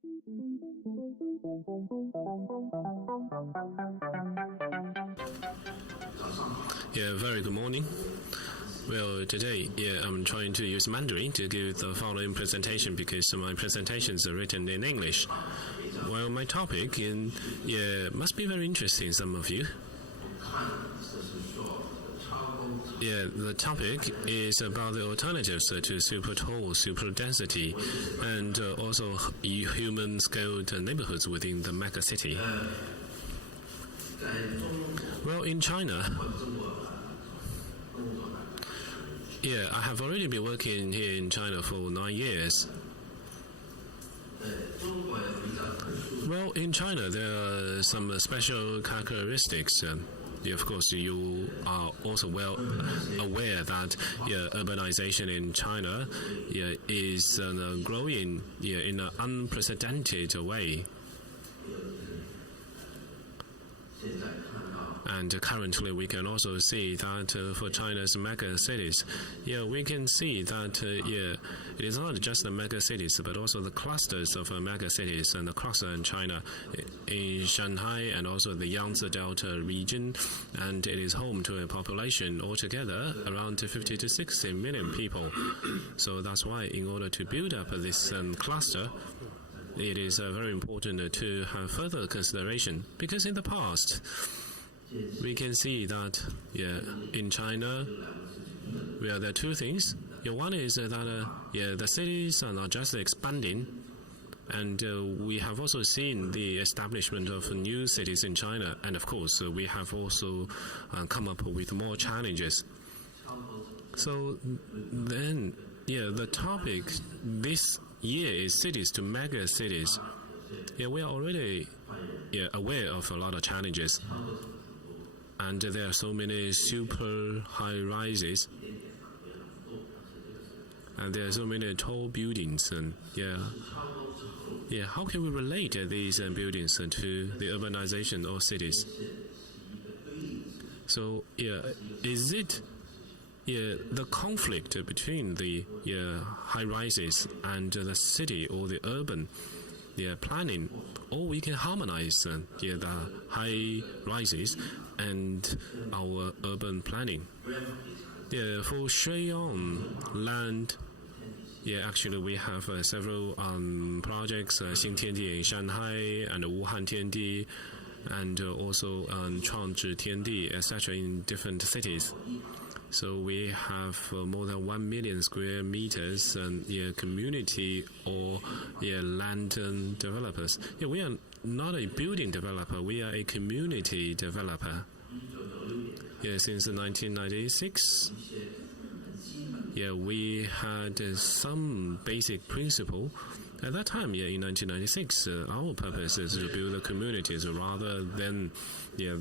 Yeah, very good morning. Well, today, I'm trying to use Mandarin to give the following presentation because my presentations are written in English. Well, my topic must be very interesting, some of you. Yeah, the topic is about the alternatives to Supertall, super density, and also human-scaled neighborhoods within the megacity. Well, in China, I have already been working here in China for 9 years. Well, in China, there are some special characteristics. Of course, you are also well aware that urbanization in China is growing in an unprecedented way. And currently, we can also see that for China's mega cities, we can see that it is not just the mega cities, but also the clusters of mega cities and across China, in Shanghai and also the Yangtze Delta region, and it is home to a population altogether around 50 to 60 million people. So that's why, in order to build up this cluster, it is very important to have further consideration, because in the past, we can see that, in China, there are two things. One is that, the cities are not just expanding, and we have also seen the establishment of new cities in China, and of course, we have also come up with more challenges. So then, the topic this year is cities to mega cities. We are already aware of a lot of challenges. And there are so many super high rises, and there are so many tall buildings, and how can we relate these buildings to the urbanization of cities? So is it the conflict between the high rises and the city or the urban planning, or we can harmonize the high rises and our urban planning? For Shui land, actually we have several projects, Xingtiandi in Shanghai and Wuhan Tiandi, and also Chuangzhi Tiandi, etc. in different cities. So we have more than 1 million square meters and community or land developers. We are not a building developer, we are a community developer. Since 1996, we had some basic principle. At that time, in 1996, our purpose is to build the communities rather than the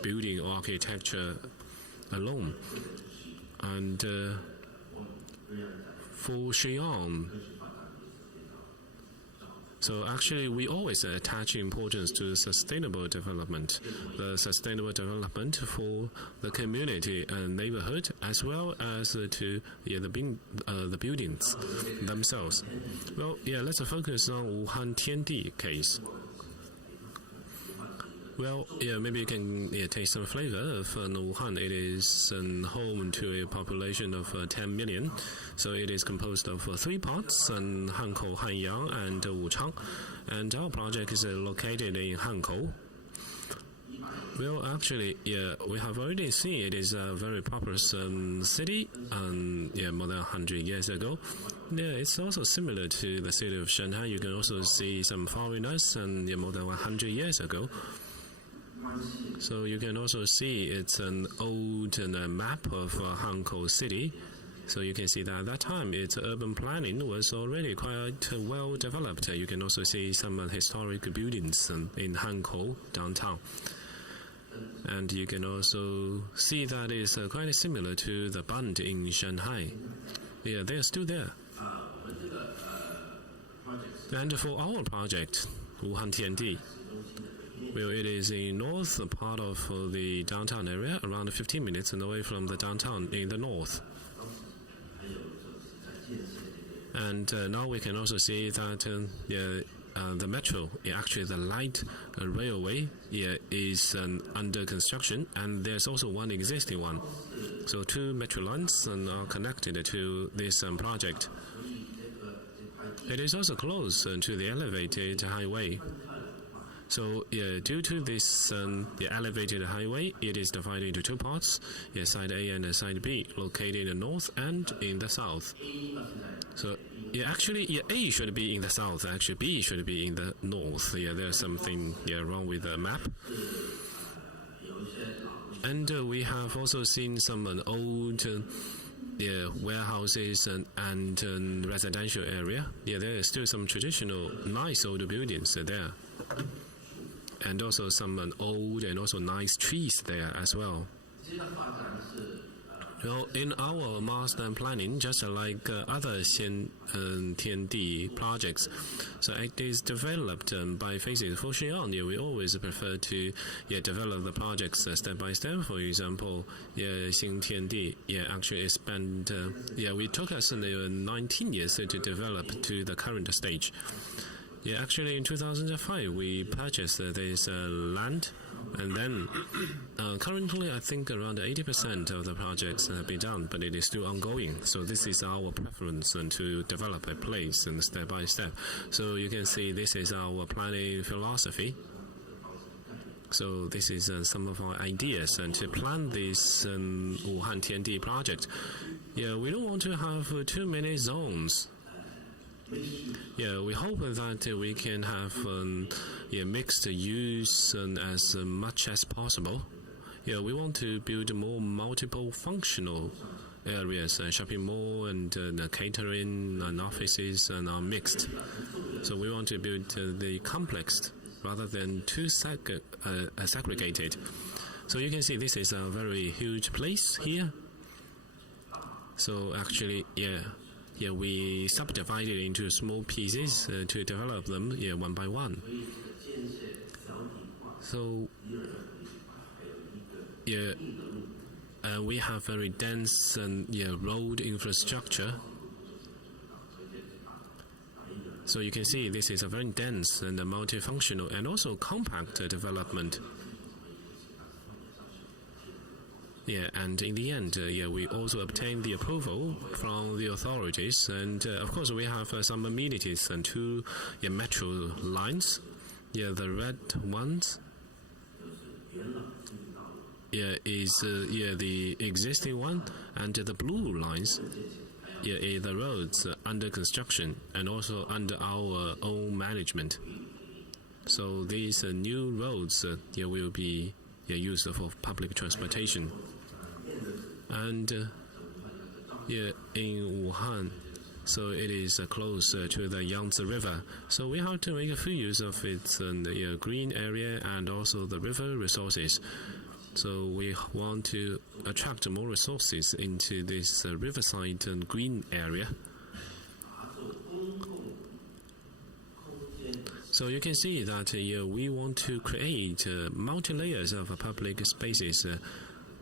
building architecture alone. And for Xi'an, so actually we always attach importance to sustainable development, the sustainable development for the community and neighborhood, as well as to the buildings themselves. Well, let's focus on Wuhan Tiandi case. Well, maybe you can taste some flavor of Wuhan. It is home to a population of 10 million. So it is composed of 3 parts, Hankow, Hanyang, and Wuchang. And our project is located in Hankow. Well, actually, we have already seen it is a very populous city more than 100 years ago. It's also similar to the city of Shanghai. You can also see some foreigners more than 100 years ago. So you can also see it's an old map of Hankow city. So you can see that at that time, its urban planning was already quite well developed. You can also see some historic buildings in Hankow downtown. And you can also see that it's quite similar to the Bund in Shanghai. They are still there. And for our project, Wuhan Tiandi, well, it is in north part of the downtown area, around 15 minutes away from the downtown in the north. And now we can also see that the metro, actually the light railway, is under construction, and there's also one existing one. So 2 metro lines are connected to this project. It is also close to the elevated highway. So due to this the elevated highway, it is divided into 2 parts, side A and side B, located in the north and in the south. So actually, A should be in the south. Actually, B should be in the north. There's something wrong with the map. And we have also seen some old warehouses and residential area. There is still some traditional nice old buildings there. And also some old and also nice trees there as well. Well, in our master planning, just like other Tiandi projects, so it is developed by phases. For Xi'an, we always prefer to develop the projects step by step. For example, Xing Tiandi, actually it spent, we took us 19 years to develop to the current stage. Actually in 2005 we purchased this land, and then currently I think around 80% of the projects have been done, but it is still ongoing. So this is our preference to develop a place and step by step. So you can see this is our planning philosophy. So this is some of our ideas and to plan this Wuhan Tiandi project. We don't want to have too many zones. We hope that we can have mixed use as much as possible. We want to build more multiple functional areas, shopping mall and catering and offices and are mixed. So we want to build the complex rather than too segregated. So you can see this is a very huge place here. So actually, we subdivided into small pieces to develop them one by one. So we have very dense road infrastructure. So you can see this is a very dense and multifunctional and also compact development. And in the end, we also obtained the approval from the authorities, and of course we have some amenities and 2 metro lines. The red ones is the existing one, and the blue lines is the roads under construction and also under our own management. So these new roads will be used for public transportation. And in Wuhan, so it is close to the Yangtze River. So we have to make a full use of its green area and also the river resources. So we want to attract more resources into this riverside and green area. So you can see that we want to create multi-layers of public spaces.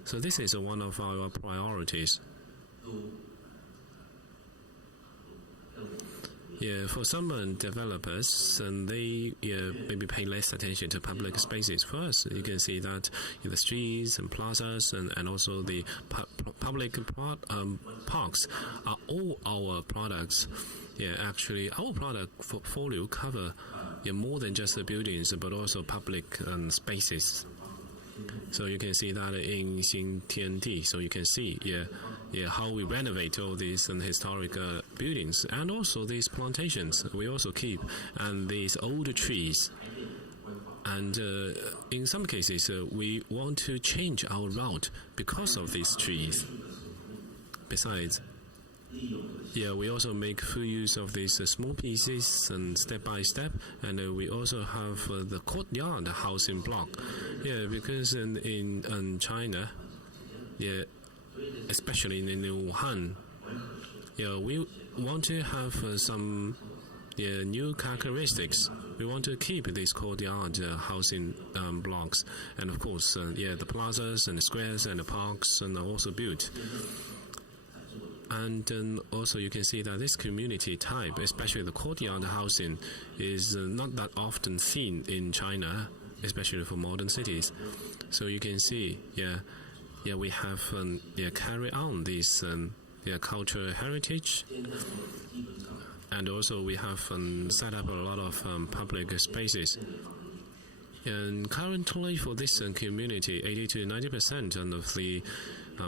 So this is one of our priorities. For some developers, and they maybe pay less attention to public spaces. First, you can see that in the streets and plazas and also the public parks are all our products. Actually, our product portfolio cover more than just the buildings, but also public spaces. So you can see that in Xintiandi. So you can see how we renovate all these historic buildings, and also these plantations we also keep, and these old trees. And in some cases we want to change our route because of these trees. Besides, we also make full use of these small pieces and step by step, and we also have the courtyard housing block. Because in China, especially in Wuhan, we want to have some new characteristics. We want to keep these courtyard housing blocks, and of course, the plazas and the squares and the parks and are also built. And also you can see that this community type, especially the courtyard housing, is not that often seen in China, especially for modern cities. So you can see, we have carry on this cultural heritage, and also we have set up a lot of public spaces. And currently for this community, 80 to 90% of the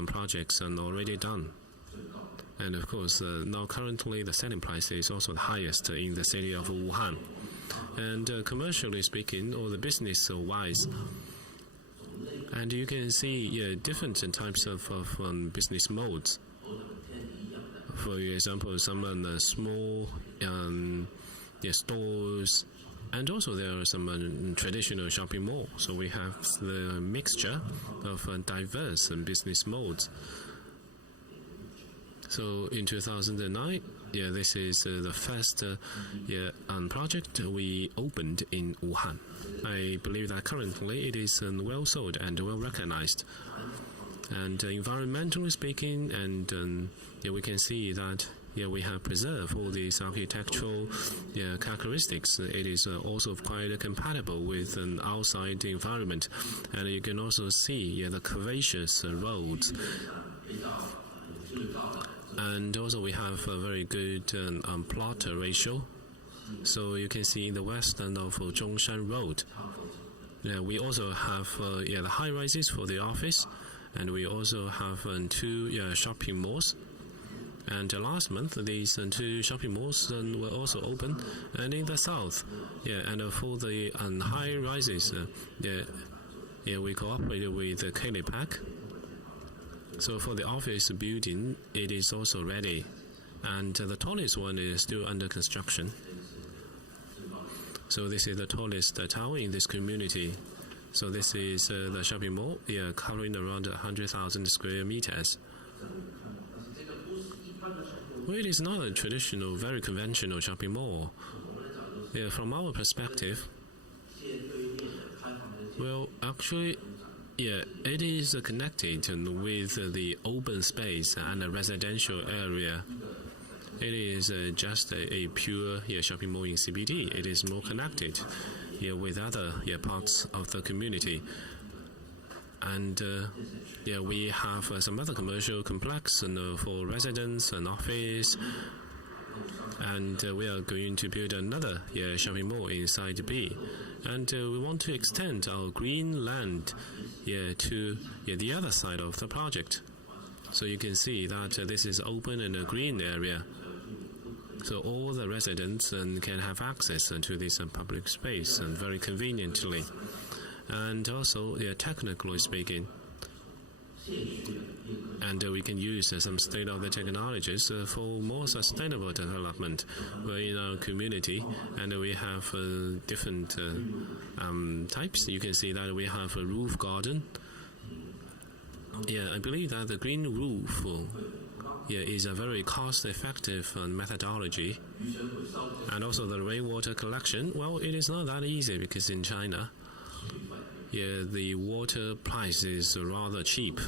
projects are already done. And of course, now currently the selling price is also the highest in the city of Wuhan. And commercially speaking, or the business-wise, and you can see different types of business modes. For example, some small stores, and also there are some traditional shopping malls. So we have the mixture of diverse business modes. So in 2009, this is the first project we opened in Wuhan. I believe that currently it is well sold and well recognized. And environmentally speaking, and we can see that we have preserved all these architectural characteristics. It is also quite compatible with an outside environment, and you can also see the curvaceous roads. And also we have a very good plot ratio. So you can see in the west end of Zhongshan Road, we also have the high rises for the office, and we also have two shopping malls. And last month, these two shopping malls were also open. And in the south, and for the high rises, we cooperated with Kalipak. So for the office building, it is also ready, and the tallest one is still under construction. So this is the tallest tower in this community. So this is the shopping mall, covering around 100,000 square meters. Well, it is not a traditional, very conventional shopping mall. From our perspective, well, actually, it is connected with the open space and a residential area. It is just a pure shopping mall in CBD. It is more connected with other parts of the community. And we have some other commercial complex for residents and office. And we are going to build another shopping mall inside B. And we want to extend our green land to the other side of the project. So you can see that this is open and a green area. So all the residents can have access to this public space and very conveniently. And also, technically speaking, and we can use some state-of-the-art technologies for more sustainable development in our community. And we have different types. You can see that we have a roof garden. I believe that the green roof is a very cost-effective methodology. And also the rainwater collection. Well, it is not that easy because in China, the water price is rather cheap.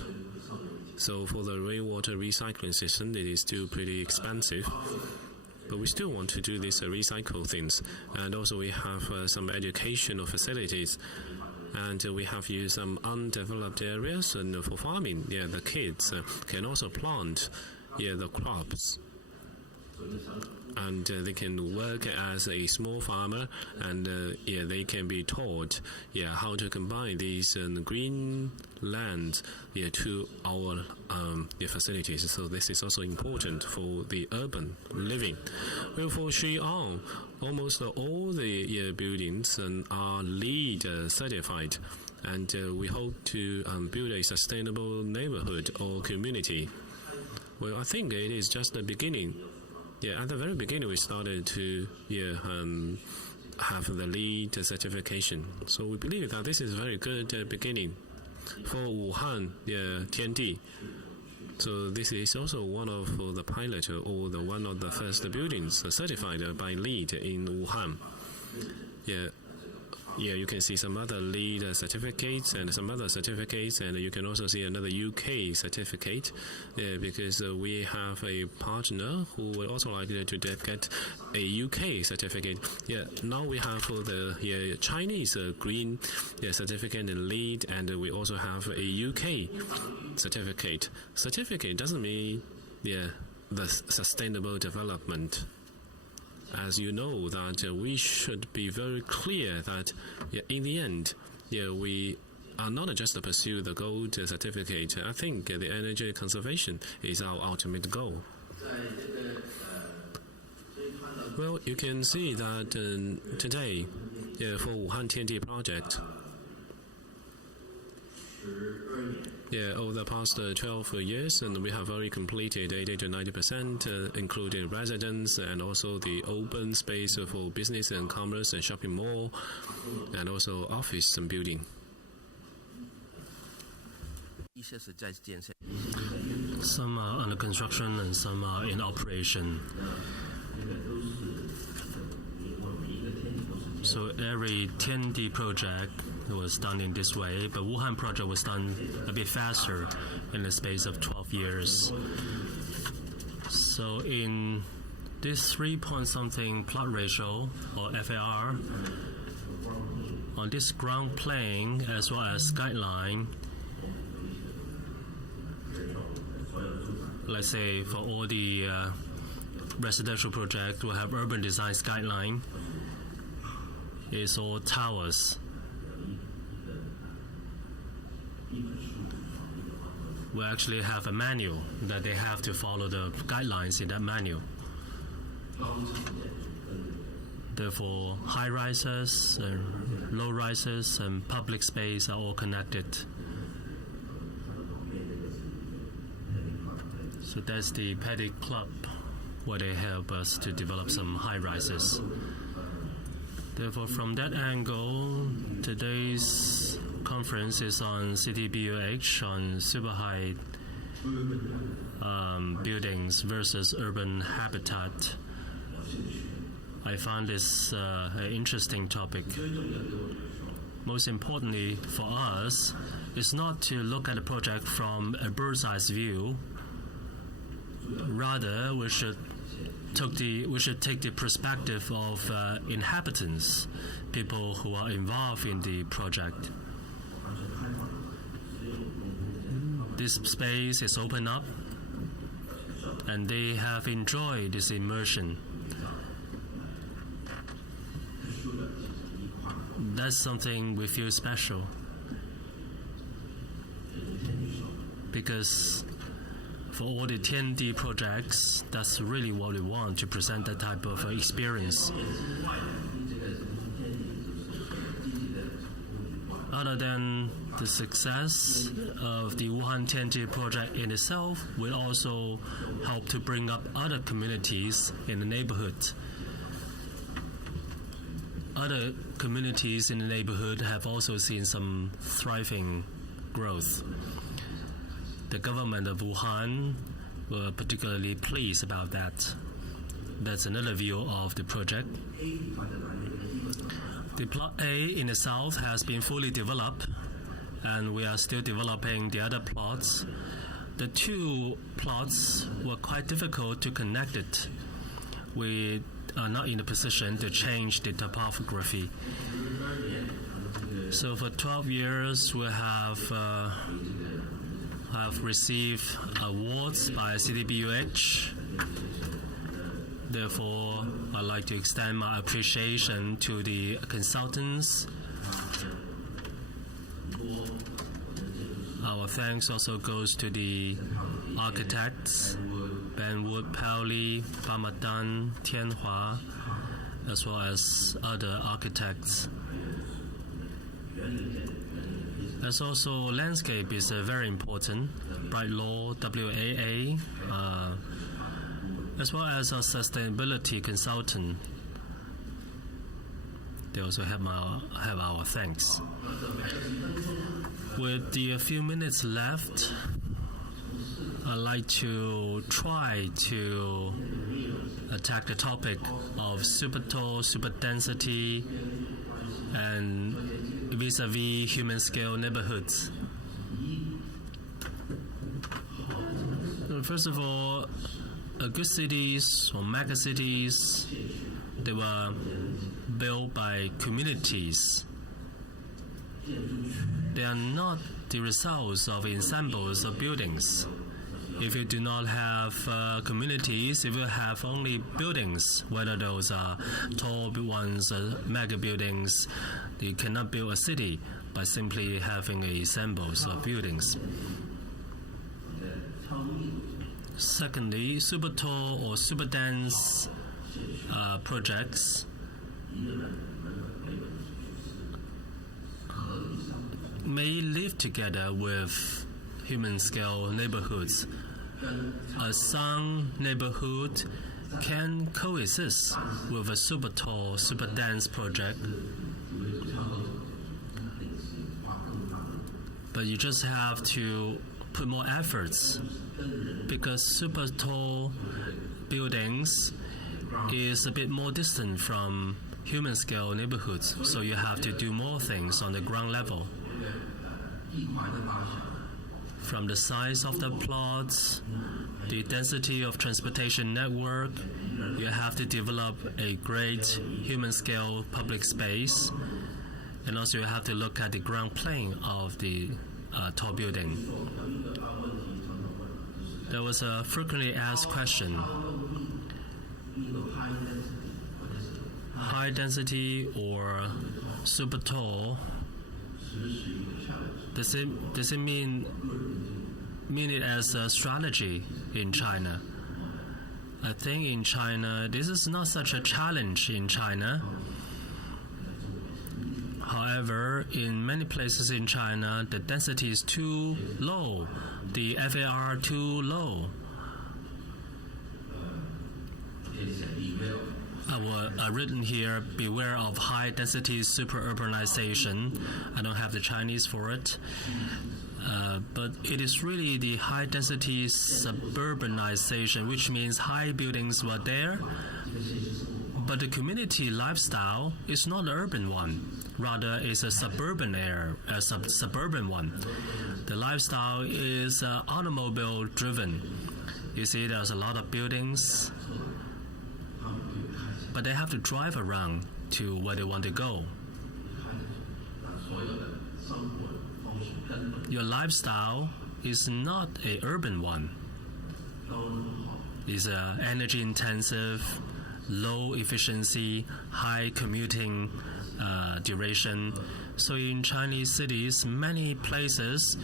So for the rainwater recycling system, it is still pretty expensive. But we still want to do these recycle things. And also we have some educational facilities. And we have used some undeveloped areas and for farming. The kids can also plant the crops. And they can work as a small farmer, and they can be taught how to combine these green land to our facilities. So this is also important for the urban living. Well, for Shui, almost all the buildings are LEED certified, and we hope to build a sustainable neighborhood or community. Well, I think it is just the beginning. At the very beginning, we started to have the LEED certification. So we believe that this is a very good beginning for Wuhan Tiandi. So this is also one of the pilot or one of the first buildings certified by LEED in Wuhan. yeah, you can see some other lead certificates and some other certificates, and you can also see another UK certificate, because we have a partner who would also like to get a UK certificate. Yeah, now we have the Chinese green certificate and lead, and we also have a UK certificate. Certificate doesn't mean the sustainable development. As you know, that we should be very clear that in the end, we are not just to pursue the gold certificate. I think the energy conservation is our ultimate goal. Well, you can see that today, for Wuhan TNT project, over the past 12 years, and we have already completed 80 to 90%, including residence and also the open space for business and commerce and shopping mall, and also office and building. Some are under construction and some are in operation. So every TNT project was done in this way, but Wuhan project was done a bit faster in the space of 12 years. So in this 3-point-something plot ratio, or FAR, on this ground plane as well as skyline, let's say for all the residential project, we'll have urban design skyline. It's all towers. We actually have a manual that they have to follow the guidelines in that manual. Therefore, high rises, low rises, and public space are all connected. So that's the Paddy Club, where they help us to develop some high rises. Therefore, from that angle, today's conference is on CTBUH, on super high buildings versus urban habitat. I found this an interesting topic. Most importantly for us is not to look at the project from a bird's eye view. Rather, we should take the perspective of inhabitants, people who are involved in the project. This space is open up, and they have enjoyed this immersion. That's something we feel special, because for all the TNT projects, that's really what we want, to present that type of experience. Other than the success of the Wuhan TNT project in itself, will also help to bring up other communities in the neighborhood. Other communities in the neighborhood have also seen some thriving growth. The government of Wuhan were particularly pleased about that. That's another view of the project. The plot A in the south has been fully developed, and we are still developing the other plots. The two plots were quite difficult to connect it. We are not in a position to change the topography. So for 12 years, we have received awards by CTBUH. Therefore, I'd like to extend my appreciation to the consultants. Our thanks also goes to the architects, Ben Wood, Pauli, Pamadan, Tianhua, as well as other architects. As also, landscape is very important. Bright Law, WAA, as well as our sustainability consultant. They also have our thanks. With the few minutes left, I'd like to try to attack the topic of Supertall, super density, and vis-a-vis human scale neighborhoods. First of all, good cities or mega cities, they were built by communities. They are not the results of ensembles of buildings. If you do not have communities, if you have only buildings, whether those are tall ones, mega buildings, you cannot build a city by simply having ensembles of buildings. Secondly, super tall or super dense projects may live together with human scale neighborhoods. A Sun neighborhood can coexist with a super tall, super dense project. But you just have to put more efforts, because super tall buildings is a bit more distant from human scale neighborhoods, so you have to do more things on the ground level. From the size of the plots, the density of transportation network, you have to develop a great human scale public space, and also you have to look at the ground plane of the tall building. There was a frequently asked question: high density or super tall, does it mean it as a strategy in China? I think in China, this is not such a challenge in China. However, in many places in China, the density is too low, the FAR too low. Written here, beware of high density super urbanization. I don't have the Chinese for it. But it is really the high density suburbanization, which means high buildings were there, but the community lifestyle is not an urban one. Rather, it's a suburban one. The lifestyle is automobile driven. You see, there's a lot of buildings, but they have to drive around to where they want to go. Your lifestyle is not an urban one. It's energy intensive, low efficiency, high commuting duration. So in Chinese cities, many places,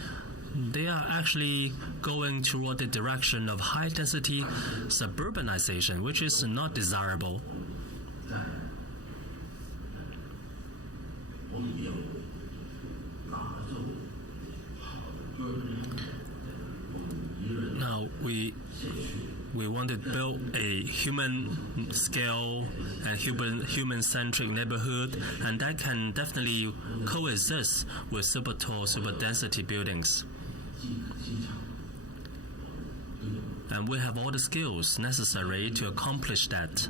they are actually going toward the direction of high density suburbanization, which is not desirable. Now we want to build a human scale and human-centric neighborhood, and that can definitely coexist with super tall, super density buildings. And we have all the skills necessary to accomplish that.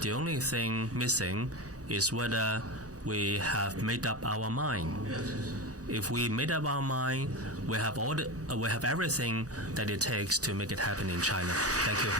The only thing missing is whether we have made up our mind. If we made up our mind, we have everything that it takes to make it happen in China. Thank you.